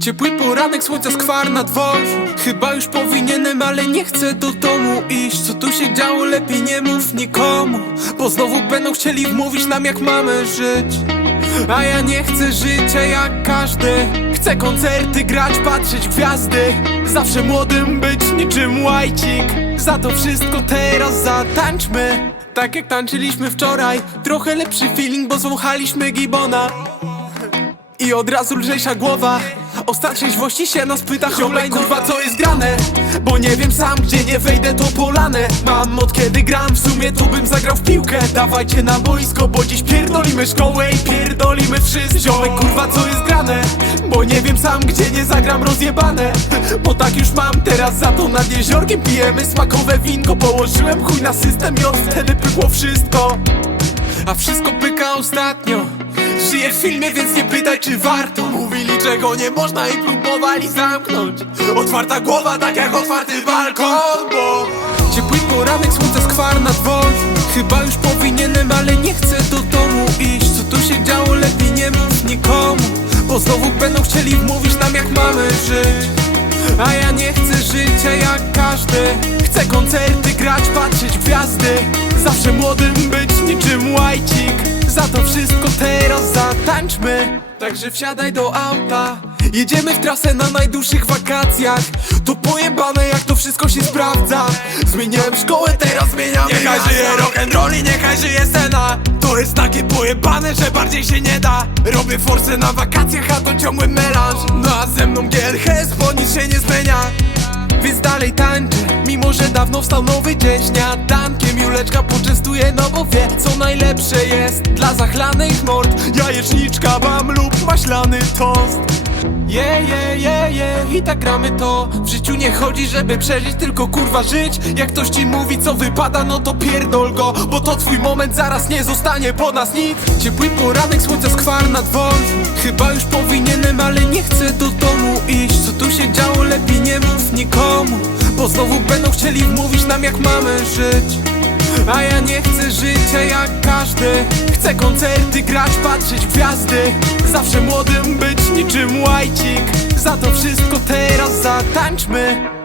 Ciepły poranek, słońca skwar na dworzu Chyba już powinienem, ale nie chcę do domu iść. Co tu się działo, lepiej nie mów nikomu Bo znowu będą chcieli wmówić nam jak mamy żyć. A ja nie chcę życia jak każdy. Chcę koncerty grać, patrzeć gwiazdy. Zawsze młodym być niczym łajcik. Za to wszystko teraz zatańczmy. Tak jak tańczyliśmy wczoraj Trochę lepszy feeling, bo złąchaliśmy gibona i od razu lżejsza głowa O stan trzeźwości się nas pyta Ziomek kurwa co jest grane? Bo nie wiem sam gdzie nie wejdę to polane. Mam od kiedy gram w sumie tu bym zagrał w piłkę. Dawajcie na boisko bo dziś pierdolimy szkołę i pierdolimy wszystko Ziomek kurwa co jest grane? Bo nie wiem sam gdzie nie zagram rozjebane. Bo tak już mam teraz za to nad jeziorkiem Pijemy. Smakowe winko Położyłem chuj na system i od wtedy pykło wszystko. A wszystko pyka ostatnio Żyję w filmie, więc nie pytaj czy warto. Mówili czego nie można i próbowali zamknąć. Otwarta głowa tak jak otwarty balkon Bo ciepły poranek, słońce skwar na dworzu Chyba już powinienem, ale nie chcę do domu iść. Co tu się działo, lepiej nie mów nikomu Bo znowu będą chcieli wmówić nam jak mamy żyć a ja nie chcę życia jak każdy. Chcę koncerty grać, patrzeć gwiazdy. Zawsze młodym być niczym łajcik. Za to wszystko teraz zatańczmy. Także wsiadaj do auta. Jedziemy w trasę na najdłuższych wakacjach. To pojebane jak to wszystko się sprawdza. Zmieniłem szkołę, teraz zmieniam Niechaj żyje rock'n'roll i niechaj żyje scena. To jest takie pojebane, że bardziej się nie da. Robię forsę na wakacjach, a to ciągły melanż. No a ze mną GLHS, bo nic się nie zmienia. Więc dalej tańczę Mimo, że dawno wstał nowy dzień. Śniadankiem Juleczka poczęstuje No bo wie, co najlepsze jest. Dla zachlanych mord Jajeczniczka, bam lub maślany tost je, je, je, je, i tak gramy to. W życiu nie chodzi, żeby przeżyć, tylko kurwa żyć. Jak ktoś ci mówi, co wypada, no to pierdol go. Bo to twój moment, zaraz nie zostanie po nas nic. Ciepły poranek, słońce skwar na dworzu Chyba już powinienem, ale nie chcę do domu iść. Co tu się działo, lepiej nie mów nikomu. Bo znowu będą chcieli wmówić nam jak mamy żyć a ja nie chcę życia jak każdy. Chcę koncerty grać, patrzeć w gwiazdy. Zawsze młodym być niczym łajcik. Za to wszystko teraz zatańczmy